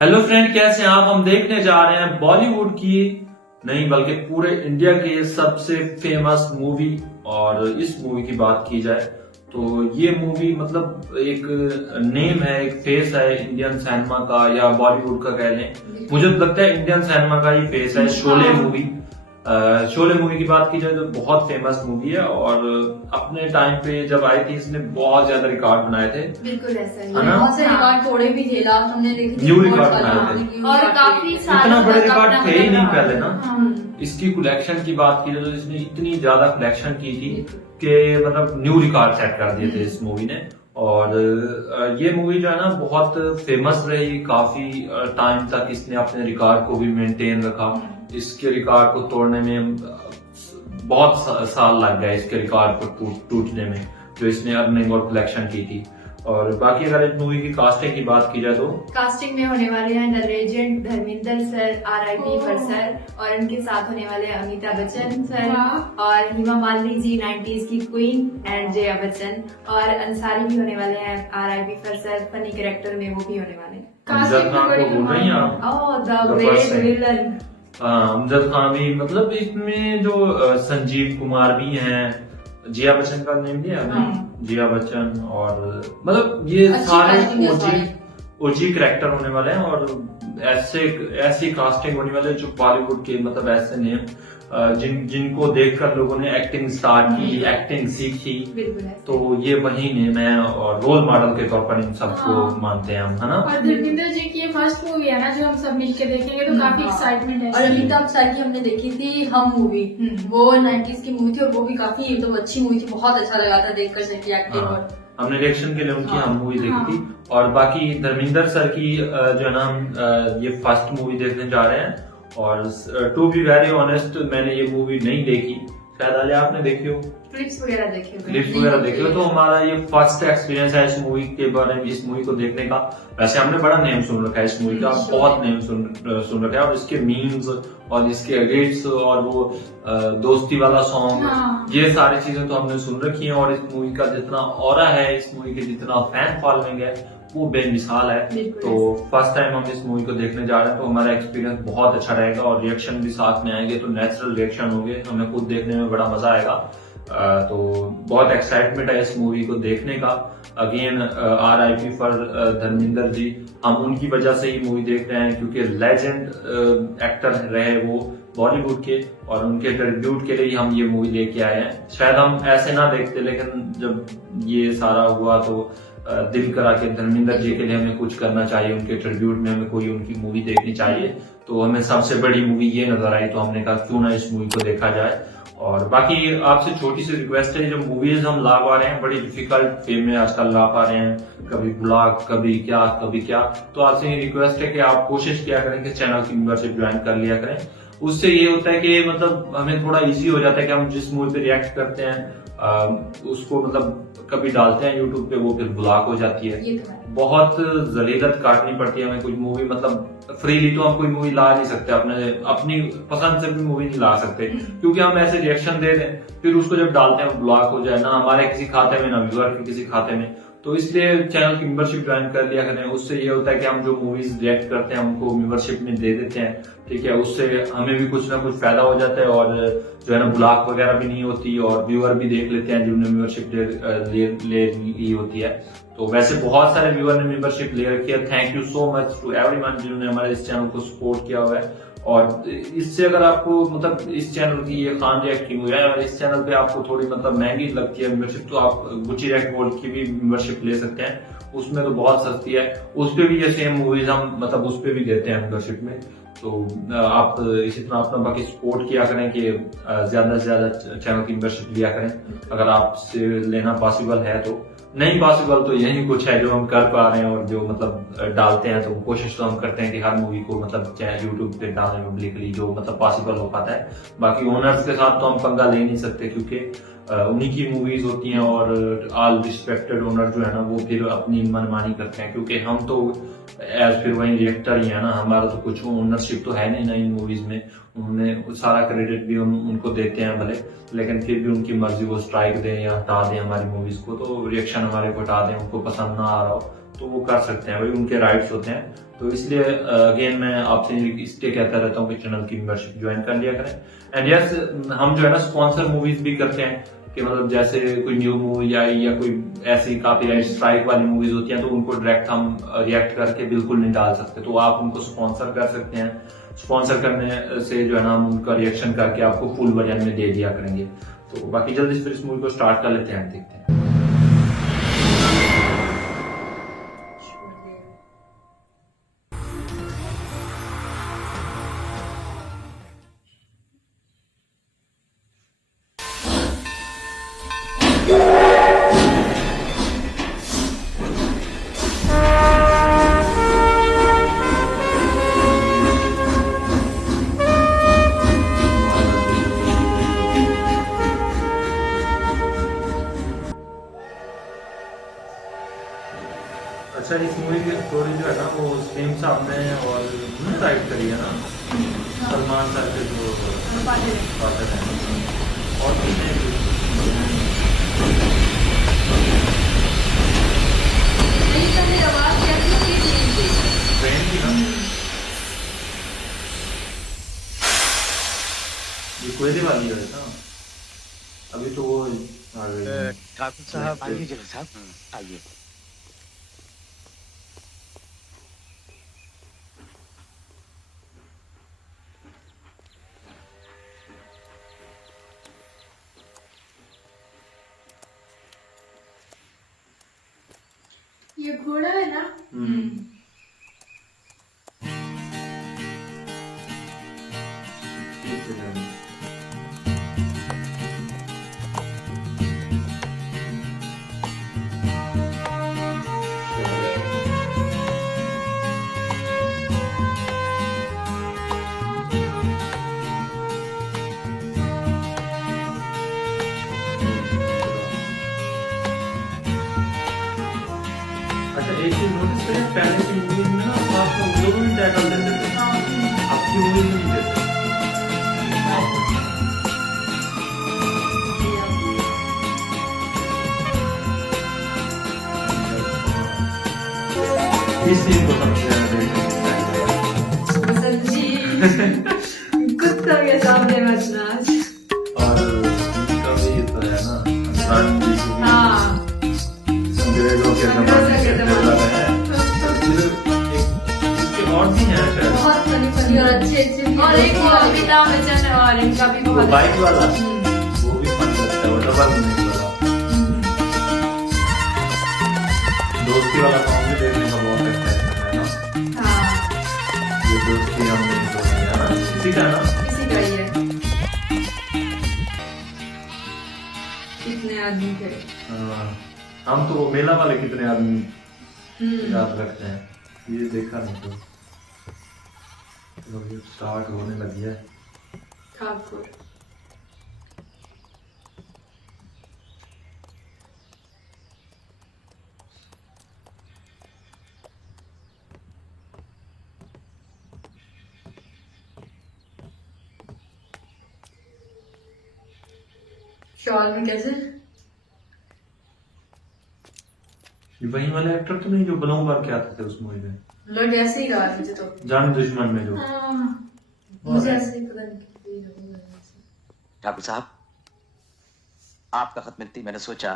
Hello friend, कैसे हैं आप। हम देखने जा रहे हैं बॉलीवुड की नहीं बल्कि पूरे इंडिया की सबसे फेमस मूवी। और इस मूवी की बात की जाए तो ये मूवी मतलब एक नेम है, एक फेस है इंडियन सिनेमा का या बॉलीवुड का कह लें। मुझे तो लगता है इंडियन सिनेमा का ही फेस है शोले मूवी। शोले मूवी की बात की जाए तो बहुत फेमस मूवी है और अपने टाइम पे जब आई थी इसने बहुत ज्यादा रिकॉर्ड बनाए थे। बिल्कुल ऐसा ही है ना? बहुत से रिकॉर्ड तोड़े भी थे। लास्ट हमने देखे न्यू रिकॉर्ड बनाए थे और काफी इतना बड़े रिकॉर्ड थे ही नहीं पहले ना। हाँ। इसकी कलेक्शन की बात की जाए तो इसने इतनी ज्यादा कलेक्शन की थी कि मतलब न्यू रिकॉर्ड सेट कर दिए थे इस मूवी ने। और ये मूवी जो है ना बहुत फेमस रही, काफी टाइम तक इसने अपने रिकॉर्ड को भी मेंटेन रखा। इसके रिकॉर्ड को तोड़ने में बहुत साल लग गए, इसके रिकॉर्ड को टूटने में जो इसने अर्निंग और कलेक्शन की थी। और बाकी अगर इस मूवी की कास्टिंग की बात की जाए तो कास्टिंग में होने वाले हैं the legend Dharmendra sir, RIP for sir, और उनके साथ होने वाले हैं अमिताभ बच्चन सर और हेमा मालिनी जी 90s की क्वीन एंड जया बच्चन, और अंसारी भी होने वाले हैं RIP for sir, funny character में वो भी होने वाले हैं। अमजद खान को बोल रही हैं आप? ओह the great villain. Amjad Khan भी मतलब इसमें जो संजीव कुमार भी हैं, जिया बच्चन का नेम दिया है जिया बच्चन, और मतलब ये सारे ओजी करेक्टर होने वाले हैं और ऐसी कास्टिंग होने वाले जो बॉलीवुड के मतलब ऐसे नेम जिनको देखकर लोगों ने एक्टिंग स्टार्ट की, एक्टिंग सीखी। तो ये वही नेम है और रोल मॉडल के तौर पर इन सबको मानते हैं हम, है ना। और धर्मेंद्र जी की ये फर्स्ट मूवी है ना जो हम सब मिलके देखेंगे तो काफी एक्साइटमेंट है। और अमिताभ सर की हमने देखी थी हम मूवी, वो 90s की मूवी थी और वो भी काफी एकदम अच्छी मूवी थी, बहुत अच्छा लगा था देखकर सर की एक्टिंग। और हमने रिएक्शन के लिए उनकी हम मूवी देखी थी। और बाकी धर्मेंद्र सर की जो है ना ये फर्स्ट मूवी देखने जा रहे हैं। और टू बी वेरी ऑनेस्ट मैंने ये मूवी नहीं देखी, शायद आलिया आपने देखी हो, क्लिप्स वगैरह देखे हो। तो हमारा ये फर्स्ट एक्सपीरियंस है इस मूवी के बारे में, इस मूवी को देखने का। वैसे हमने बड़ा नेम सुन रखा है इस मूवी का, बहुत नेम सुन रखा है और इसके मीम्स और इसके एडिट्स और वो दोस्ती वाला सॉन्ग, ये सारी चीजें तो हमने सुन रखी है। और इस मूवी का जितना ऑरा है, इस मूवी के जितना फैन फॉलोइंग है वो बेमिसाल है। तो फर्स्ट टाइम हम इस मूवी को देखने जा रहे हैं तो हमारा एक्सपीरियंस बहुत अच्छा रहेगा और रिएक्शन भी साथ में आएंगे तो नेचुरल रिएक्शन होंगे, हमें खुद देखने में बड़ा मजा आएगा। तो बहुत एक्साइटमेंट है इस मूवी को देखने का। Again RIP for Dharmendra ji, हम उनकी वजह से ही मूवी देख रहे हैं क्योंकि लेजेंड एक्टर रहे वो बॉलीवुड के, और उनके ट्रिब्यूट के लिए ही हम ये मूवी लेके आए हैं। शायद हम ऐसे ना देखते, लेकिन जब ये सारा हुआ तो दिल करा के धर्मेंद्र जी के लिए हमें कुछ करना चाहिए, उनके ट्रिब्यूट में हमें कोई उनकी मूवी देखनी चाहिए। तो हमें सबसे बड़ी मूवी ये नजर आई तो हमने कहा क्यों ना इस मूवी को देखा जाए। और बाकी आपसे छोटी सी रिक्वेस्ट है, जो मूवीज हम ला पा रहे हैं बड़ी डिफिकल्ट वे में आजकल ला पा रहे हैं, कभी ब्लॉग कभी क्या, तो आपसे ये रिक्वेस्ट है कि आप कोशिश किया करें कि चैनल की मेंबरशिप ज्वाइन कर लिया करें। उससे ये होता है कि मतलब हमें थोड़ा इजी हो जाता है कि हम जिस मूवी पे रिएक्ट करते हैं उसको मतलब कभी डालते हैं यूट्यूब पे, वो फिर ब्लॉक हो जाती है। बहुत जलीलत काटनी पड़ती है हमें कुछ मूवी, मतलब फ्रीली तो हम कोई मूवी ला नहीं सकते, अपनी पसंद से भी मूवी नहीं ला सकते क्योंकि हम ऐसे रिएक्शन दे दें फिर उसको जब डालते हैं ब्लॉक हो जाए ना हमारे किसी खाते में ना व्यूअर के किसी खाते में। तो इसलिए चैनल की मेंबरशिप ज्वाइन कर लिया करें। उससे ये होता है कि हम जो मूवीज रिएक्ट करते हैं उनको मेंबरशिप में दे देते हैं, ठीक है। उससे हमें भी कुछ ना कुछ फायदा हो जाता है और जो है ना ब्लॉक वगैरह भी नहीं होती और व्यूअर भी देख लेते हैं जिन्होंने मेंबरशिप ले ली होती है। तो वैसे बहुत सारे व्यूअर ने मेंबरशिप ले रखी है। Thank you so much to everyone जिन्होंने हमारे इस चैनल को सपोर्ट किया हुआ है। और इससे अगर आपको मतलब इस चैनल की ये खान रिएक्ट की हुई है और इस चैनल पे आपको थोड़ी मतलब महंगी लगती है मेंबरशिप, तो आप गुची रिएक्ट गोल्ड की भी मेंबरशिप ले सकते हैं, उसमें तो बहुत सस्ती है। उस पे भी ये सेम मूवीज हम मतलब उस पे भी देते हैं मेंबरशिप में। तो आप इसी तरह अपना बाकी सपोर्ट किया करें कि ज्यादा से ज्यादा चैनल की मेंबरशिप लिया करें। अगर आपसे लेना पॉसिबल है तो, नहीं पॉसिबल तो यही कुछ है जो हम कर पा रहे हैं और जो मतलब डालते हैं। तो कोशिश तो हम करते हैं कि हर मूवी को मतलब चाहे यूट्यूब पे डालें पब्लिकली जो मतलब पॉसिबल हो पाता है। बाकी ओनर्स के साथ तो हम पंगा ले नहीं सकते क्योंकि उन्हीं की मूवीज होती हैं और ऑल रिस्पेक्टेड ओनर जो है ना वो फिर अपनी मनमानी करते हैं क्योंकि हम तो एज फिर वही रिएक्टर ही है ना, हमारा तो कुछ ओनरशिप तो है नहीं ना इन मूवीज में। उन्होंने सारा क्रेडिट भी उनको देते हैं भले, लेकिन फिर भी उनकी मर्जी वो स्ट्राइक दें या हटा दें हमारी मूवीज को, तो रिएक्शन हमारे को हटा दें, उनको पसंद ना आ रहा हो तो वो कर सकते हैं, भाई उनके राइट्स होते हैं। तो इसलिए अगेन मैं आपसे इसलिए कहता रहता हूँ कि चैनल की मेंबरशिप ज्वाइन कर लिया करें। एंड यस, हम जो है ना स्पॉन्सर मूवीज भी करते हैं कि मतलब जैसे कोई न्यू मूवी आई या कोई ऐसी कॉपीराइट स्ट्राइक वाली मूवीज होती हैं तो उनको डायरेक्ट हम रिएक्ट करके बिल्कुल नहीं डाल सकते, तो आप उनको स्पॉन्सर कर सकते हैं। स्पॉन्सर करने से जो है ना हम उनका रिएक्शन करके आपको फुल वर्जन में दे दिया करेंगे। तो बाकी जल्दी से फिर इस मूवी को स्टार्ट कर लेते हैं, देखते हैं। अच्छा, इस मूवी की स्टोरी जो है ना वो सेम साहब ने और राइट करी है ना, सलमान सर के जो फादर हैं और किसने ट्रेन की ना, ये कोयले वाली है ना, अभी तो वो आ गई। ठाकुर साहब आइए जरा साहब, आइए। ये घोड़ा है ना? अच्छा, एक चीज नोटिस करें, पहले की मूवीज में ना आपको उन लोगों भी टाइटल देते थे, अब की मूवीज में नहीं देते। इस सीन को सबसे ज्यादा कुत्ता के सामने बचना। और इनका भी तो है ना, इंसान जी की भी हाँ, अंग्रेजों के जमाने से चला है। फिर इसके और भी हैं शायद, बहुत फनी फनी और अच्छे अच्छे। और एक वो अमिताभ बच्चन और इनका भी वो बहुत बाइक वाला वो भी फन करता है, वो डबल नहीं वाला दोस्ती वाला सॉन्ग भी देखने का बहुत अच्छा है ना। हाँ, ये दोस्ती हमने तो किया ना, इसी का ना। इसी का ही है। कितने आदमी थे। हाँ, हम तो वो मेला वाले कितने आदमी याद रखते हैं, ये देखा नहीं तो। चलो ये स्टार्ट होने लगी है। ठाकुर शॉल में कैसे? ये वही वाले एक्टर तो नहीं जो ब्लॉग मार के आते थे उस मूवी में, लग ऐसे ही रहा मुझे तो। जान दुश्मन में जो। मुझे ऐसे ही पता नहीं। ठाकुर साहब, आपका खत मिलती मैंने सोचा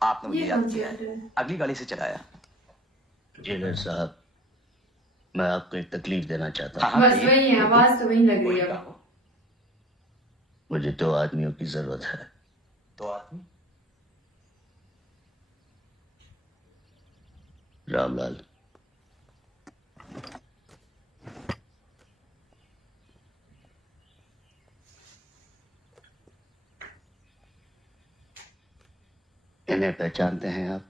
आपने मुझे ये याद कौन सी किया, बात है? अगली गाड़ी से चलाया। जेलर साहब, मैं आपको एक तकलीफ देना चाहता हाँ, हूँ। हाँ, बस कहिए। वही है, आवाज तो वही लग रही है। बोलिए। मुझे 2 आदमियों की जरूरत है। तो आदमी? रामलाल, इन्हें पहचानते हैं आप?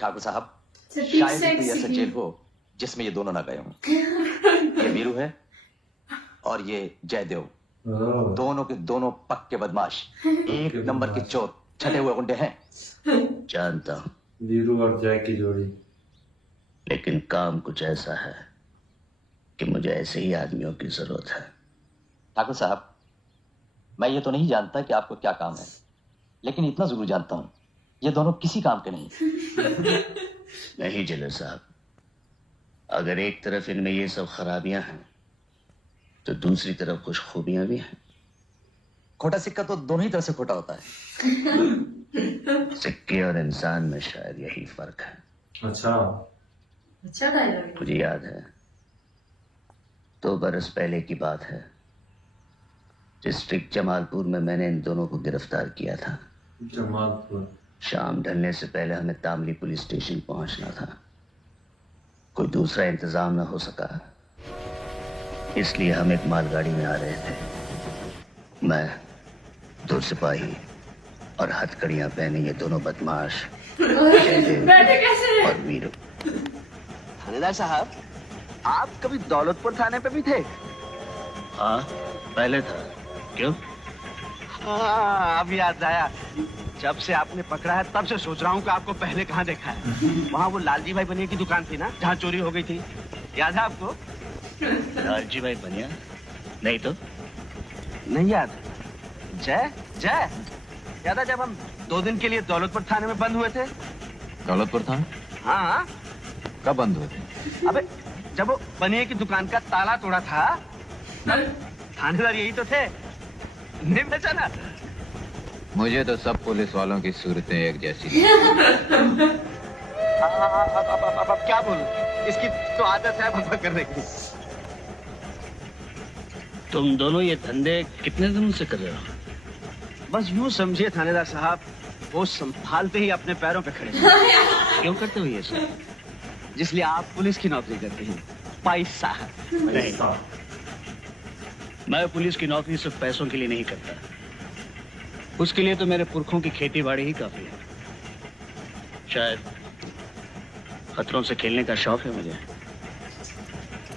ठाकुर साहब, सटीक शायद से ही कोई ऐसा execute। जेल हो जिसमें ये दोनों ना गए हों। ये वीरू है और ये जयदेव, ओह, दोनों के दोनों पक्के बदमाश, एक नंबर के चोर, छठे हुए गुंडे हैं। जानता हूँ, वीरू और जय की जोड़ी। लेकिन काम कुछ ऐसा है कि मुझे ऐसे ही आदमियों की जरूरत है। ठाकुर साहब, मैं ये तो नहीं जानता कि आपको क्या काम है, लेकिन इतना जरूर जानता हूं ये दोनों किसी काम के नहीं। नहीं जिलर साहब, अगर एक तरफ इनमें ये सब खराबियां हैं तो दूसरी तरफ कुछ खूबियां भी हैं। खोटा सिक्का तो दोनों ही तरफ से खोटा होता है। सिक्के और इंसान में शायद यही फर्क है। अच्छा। अच्छा डायलॉग है। मुझे याद है 2 बरस पहले की बात है, डिस्ट्रिक्ट जमालपुर में मैंने इन दोनों को गिरफ्तार किया था। जमालपुर। शाम ढलने से पहले हमें तामली पुलिस स्टेशन पहुंचना था। कोई दूसरा इंतजाम न हो सका, इसलिए हम एक मालगाड़ी में आ रहे थे। मैं, 2 सिपाही और हथकड़ियां पहने ये दोनों बदमाश बैठे कैसे? और वीरू। थानेदार साहब, आप कभी दौलतपुर थाने पे भी थे? हाँ, पहले था। क्यों? हाँ, अब याद आया। जब से आपने पकड़ा है तब से सोच रहा हूँ कि आपको पहले कहाँ देखा है। वहाँ वो लालजी भाई बनिया की दुकान थी ना, जहाँ चोरी हो गई थी, याद है आपको? लालजी भाई बनिया? नहीं तो। नहीं याद? जय जय याद है जब हम 2 दिन के लिए दौलतपुर थाने में बंद हुए थे? दौलतपुर थाने हाँ। कब बंद हुए थे? अबे जब वो बनिए की दुकान का ताला तोड़ा था तब थानेदार यही तो थे, नहीं पहचाना? मुझे तो सब पुलिस वालों की सूरतें एक जैसी लगती। अब क्या बोलूं, इसकी तो आदत है बकबक करने की। तुम दोनों ये धंधे कितने दिनों से कर रहे हो? बस यूं समझिए थानेदार साहब, वो संभालते ही अपने पैरों पे खड़े हैं। क्यों करते हो ये सब? जिसलिए आप पुलिस की नौकरी करते हैं, पैसा। नहीं, मैं पुलिस की नौकरी सिर्फ पैसों के लिए नहीं करता। उसके लिए तो मेरे पुरखों की खेती बाड़ी ही काफी है। शायद खतरों से खेलने का शौक है मुझे।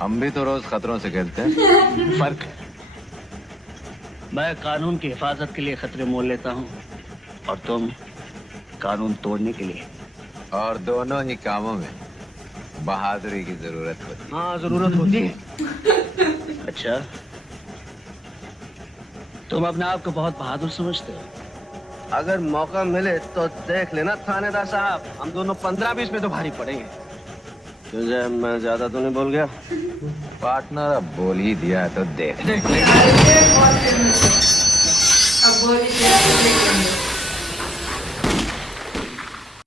हम भी तो रोज खतरों से खेलते हैं। फर्क है, मैं कानून की हिफाजत के लिए खतरे मोल लेता हूँ और तुम कानून तोड़ने के लिए। और दोनों ही कामों में बहादुरी की जरूरत होती है। हाँ, जरूरत होती है। अच्छा, तुम अपने आप को बहुत बहादुर समझते हो? अगर मौका मिले तो देख लेना थानेदार साहब, हम दोनों 15-20 में तो भारी पड़ेंगे। तुझे मैं ज्यादा तो नहीं बोल गया? पार्टनर अब बोल ही दिया तो देख। अब बोल